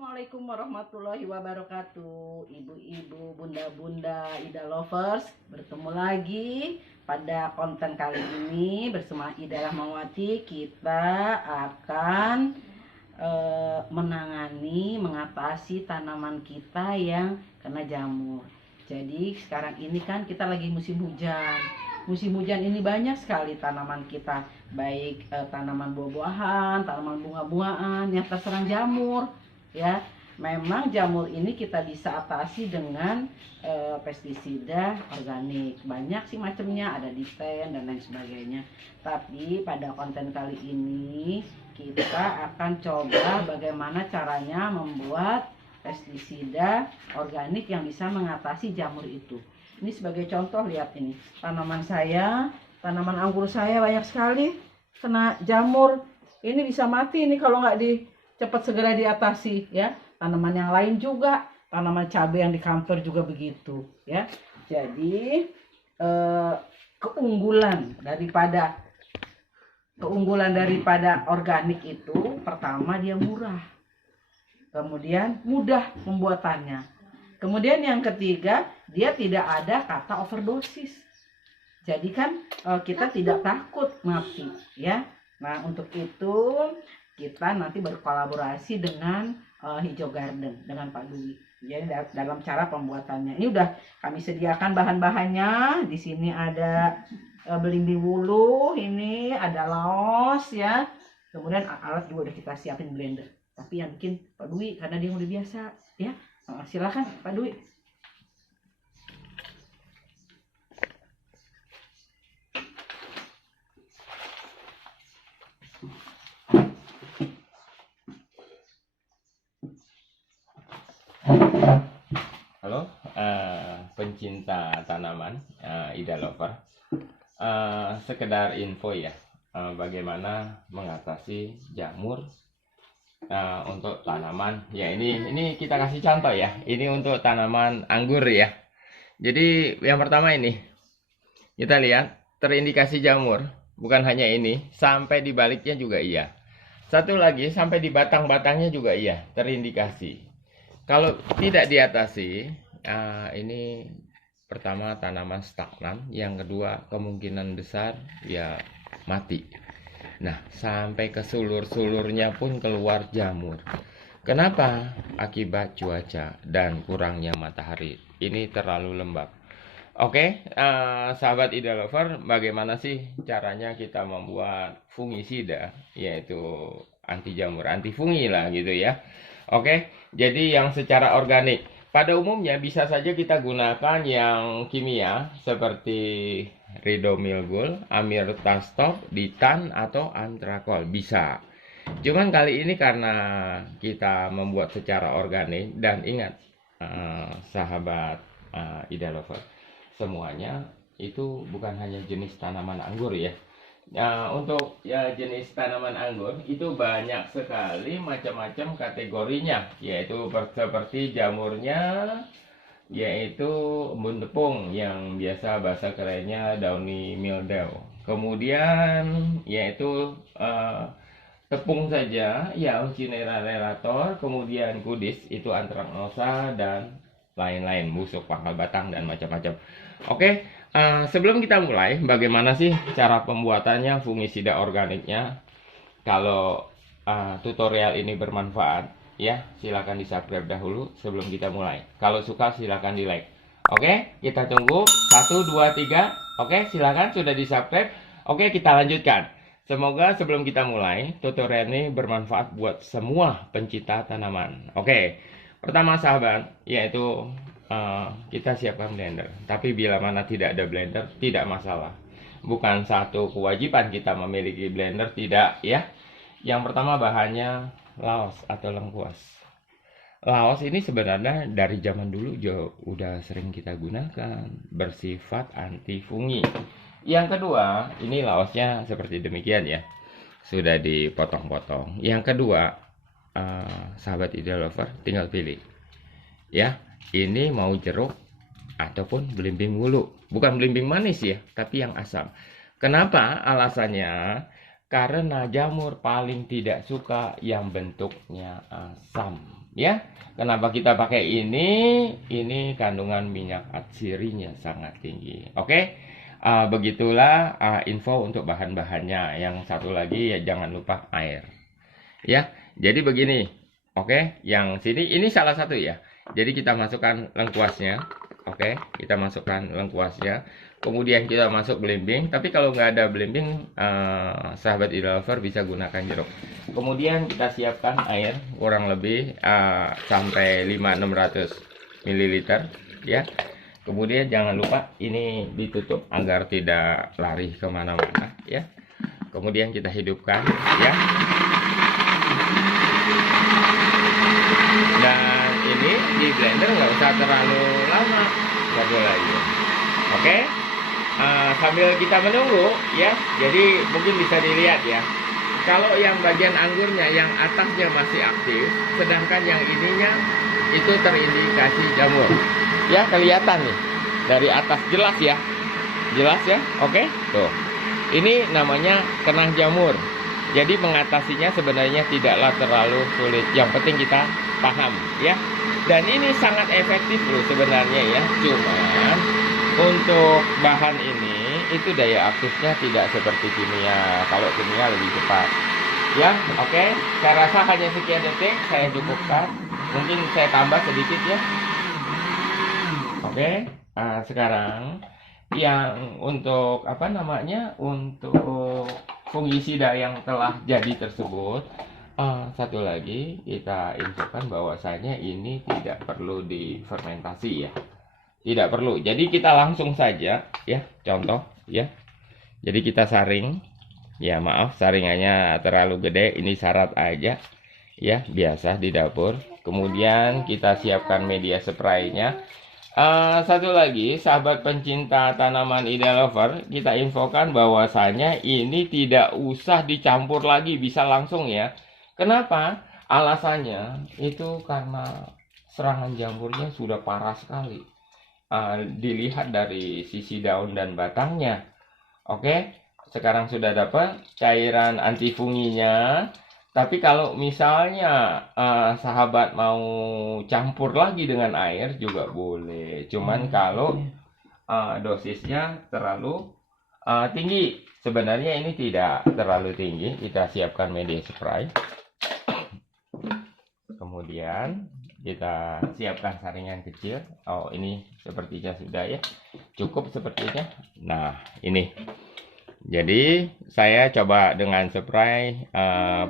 Assalamualaikum warahmatullahi wabarakatuh. Ibu-ibu, bunda-bunda, Ida Lovers, bertemu lagi pada konten kali ini bersama Ida Rahmawati. Kita akan mengatasi tanaman kita yang kena jamur. Jadi sekarang ini kan kita lagi musim hujan. Musim hujan ini banyak sekali tanaman kita, baik tanaman buah-buahan, tanaman bunga-bungaan yang terserang jamur. Ya, memang jamur ini kita bisa atasi dengan pestisida organik. Banyak sih macamnya, ada diten dan lain sebagainya. Tapi pada konten kali ini kita akan coba bagaimana caranya membuat pestisida organik yang bisa mengatasi jamur itu. Ini sebagai contoh, lihat ini tanaman saya, tanaman anggur saya banyak sekali kena jamur. Ini bisa mati ini kalau nggak cepat segera diatasi ya. Tanaman yang lain juga, tanaman cabai yang di kantor juga begitu ya. Jadi keunggulan daripada organik itu, pertama dia murah, kemudian mudah pembuatannya, kemudian yang ketiga dia tidak ada kata overdosis. Jadi kan kita tidak takut mati ya. Nah, untuk itu kita nanti berkolaborasi dengan Hijau Garden, dengan Pak Dwi. Jadi dalam cara pembuatannya ini udah kami sediakan bahan-bahannya. Di sini ada belimbing wuluh, ini ada laos ya. Kemudian alat juga udah kita siapin, blender. Tapi yang bikin Pak Dwi karena dia udah biasa ya. Silakan Pak Dwi. Halo, pencinta tanaman, Ida Lover. Sekedar info ya, bagaimana mengatasi jamur untuk tanaman. Ya, ini kita kasih contoh ya. Ini untuk tanaman anggur ya. Jadi yang pertama ini, kita lihat terindikasi jamur. Bukan hanya ini, sampai di baliknya juga iya. Satu lagi, sampai di batang-batangnya juga iya, terindikasi. Kalau tidak diatasi, ini pertama tanaman stagnan, yang kedua kemungkinan besar ya mati. Nah, sampai ke sulur-sulurnya pun keluar jamur. Kenapa? Akibat cuaca dan kurangnya matahari. Ini terlalu lembab. Oke, sahabat Ida Lover, bagaimana sih caranya kita membuat fungisida, yaitu anti jamur, anti fungi lah gitu ya. Oke, jadi yang secara organik. Pada umumnya bisa saja kita gunakan yang kimia seperti Ridomilgul, Amirtastop, Ditan, atau Antrakol. Bisa. Cuman kali ini karena kita membuat secara organik, dan ingat sahabat Ida Lover, semuanya itu bukan hanya jenis tanaman anggur ya. Untuk jenis tanaman anggur itu banyak sekali macam-macam kategorinya, yaitu seperti jamurnya, yaitu embun tepung yang biasa bahasa kerennya downy mildew. Kemudian yaitu tepung saja ya Cinera relator, kemudian kudis itu anthracnosa dan lain-lain, busuk pangkal batang dan macam-macam. Oke. Sebelum kita mulai, bagaimana sih cara pembuatannya fungisida organiknya? Kalau tutorial ini bermanfaat, ya silakan di subscribe dahulu sebelum kita mulai. Kalau suka silakan di like. Oke, kita tunggu 1, 2, 3. Oke, silakan sudah di subscribe. Oke, kita lanjutkan. Semoga sebelum kita mulai, tutorial ini bermanfaat buat semua pencinta tanaman. Oke, pertama sahabat, yaitu kita siapkan blender. Tapi bila mana tidak ada blender, tidak masalah. Bukan satu kewajiban kita memiliki blender, tidak ya. Yang pertama bahannya laos atau lengkuas. Laos ini sebenarnya dari zaman dulu udah sering kita gunakan, bersifat anti fungi. Yang kedua, ini laosnya seperti demikian ya, sudah dipotong-potong. Yang kedua, sahabat Ida Lover tinggal pilih ya. Ini mau jeruk ataupun belimbing wuluh. Bukan belimbing manis ya, tapi yang asam. Kenapa? Alasannya karena jamur paling tidak suka yang bentuknya asam. ya. Kenapa kita pakai ini? Ini kandungan minyak atsirinya sangat tinggi. Oke. Begitulah info untuk bahan-bahannya. Yang satu lagi ya jangan lupa air. Ya. Jadi begini. Oke, yang sini ini salah satu ya. Jadi kita masukkan lengkuasnya. Oke, kita masukkan lengkuasnya. Kemudian kita masuk belimbing. Tapi kalau nggak ada belimbing, sahabat Idalover bisa gunakan jeruk. Kemudian kita siapkan air kurang lebih sampai 500-600 ml ya. Kemudian jangan lupa ini ditutup agar tidak lari kemana-mana ya. Kemudian kita hidupkan ya. Dan ini di blender nggak usah terlalu lama, nggak lagi. Oke. Sambil kita menunggu ya, jadi mungkin bisa dilihat ya. Kalau yang bagian anggurnya yang atasnya masih aktif, sedangkan yang ininya itu terindikasi jamur. Ya, kelihatan nih dari atas jelas ya. Jelas ya. Oke. Tuh. Ini namanya kena jamur. Jadi mengatasinya sebenarnya tidaklah terlalu sulit. Yang penting kita paham ya. Dan ini sangat efektif loh sebenarnya ya. Cuman untuk bahan ini itu daya aktifnya tidak seperti kimia. Kalau kimia lebih cepat. Ya, oke. Saya rasa hanya sekian detik saya cukupkan. Mungkin saya tambah sedikit ya. Oke. Sekarang yang untuk apa namanya? Untuk fungisida yang telah jadi tersebut, satu lagi kita infokan bahwasanya ini tidak perlu difermentasi ya. Tidak perlu. Jadi kita langsung saja ya, contoh ya. Jadi kita saring. Ya maaf saringannya terlalu gede, ini syarat aja ya, biasa di dapur. Kemudian kita siapkan media spraynya. Satu lagi sahabat pencinta tanaman Idalover, kita infokan bahwasanya ini tidak usah dicampur lagi, bisa langsung ya. Kenapa? Alasannya itu karena serangan jamurnya sudah parah sekali. Dilihat dari sisi daun dan batangnya. Oke, sekarang sudah dapat cairan antifunginya. Tapi kalau misalnya sahabat mau campur lagi dengan air juga boleh. Cuman kalau dosisnya terlalu tinggi. Sebenarnya ini tidak terlalu tinggi. Kita siapkan media spray. Kemudian kita siapkan saringan kecil. Oh, ini sepertinya sudah ya. Cukup sepertinya. Nah, ini. Jadi saya coba dengan spray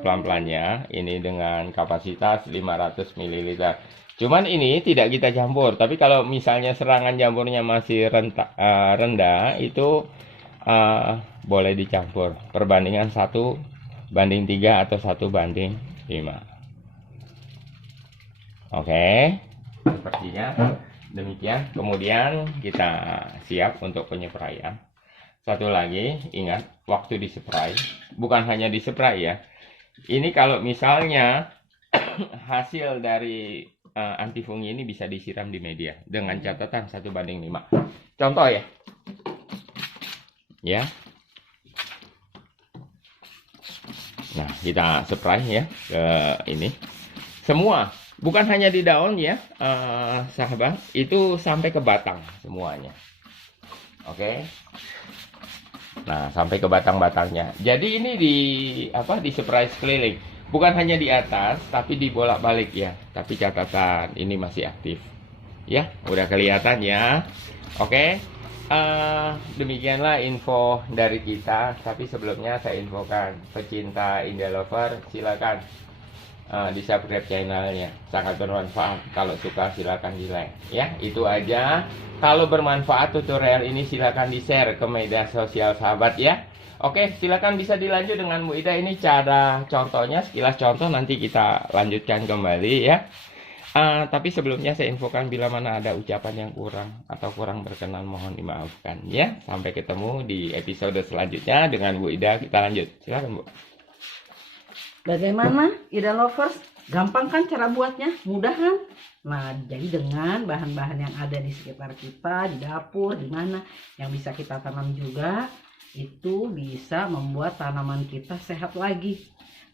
pelan-pelannya. Ini dengan kapasitas 500 ml. Cuman ini tidak kita campur. Tapi kalau misalnya serangan jamurnya masih rendah, itu boleh dicampur. Perbandingan 1:3 atau 1:5. Oke, sepertinya demikian. Kemudian kita siap untuk penyepraian. Satu lagi, ingat waktu dispray, bukan hanya dispray ya. Ini kalau misalnya hasil dari antifungi ini bisa disiram di media dengan catatan 1:5. Contoh ya. Ya. Nah, kita spray ya ke ini. Semua. Bukan hanya di daun ya, sahabat, itu sampai ke batang semuanya. Oke. Nah, sampai ke batang-batangnya. Jadi ini di spray sekeliling. Bukan hanya di atas, tapi dibolak-balik ya. Tapi catatan, ini masih aktif. Ya, udah kelihatan ya. Oke. Demikianlah info dari kita. Tapi sebelumnya saya infokan, pecinta Idalover silakan di subscribe channelnya, sangat bermanfaat. Kalau suka silakan di like ya, itu aja. Kalau bermanfaat tutorial ini silakan di share ke media sosial sahabat ya. Oke, silakan bisa dilanjut dengan Bu Ida. Ini cara contohnya, sekilas contoh, nanti kita lanjutkan kembali ya. Tapi sebelumnya saya infokan bila mana ada ucapan yang kurang atau kurang berkenan mohon dimaafkan ya. Sampai ketemu di episode selanjutnya dengan Bu Ida. Kita lanjut, silakan Bu. Bagaimana Idalovers? Gampang kan cara buatnya? Mudah kan? Nah, jadi dengan bahan-bahan yang ada di sekitar kita, di dapur, di mana yang bisa kita tanam juga, itu bisa membuat tanaman kita sehat lagi.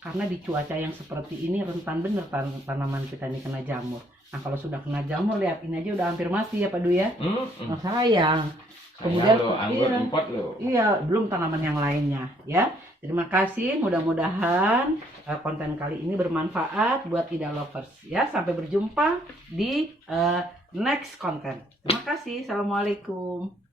karena di cuaca yang seperti ini rentan bener tanaman kita ini kena jamur. Nah kalau sudah kena jamur, lihat ini aja udah hampir mati ya Pak Du ya. Oh, sayang. Kemudian lo anggur import lo. iya, belum tanaman yang lainnya ya. Terima kasih, mudah-mudahan konten kali ini bermanfaat buat Ida Lovers ya. Sampai berjumpa di next konten. Terima kasih. Assalamualaikum.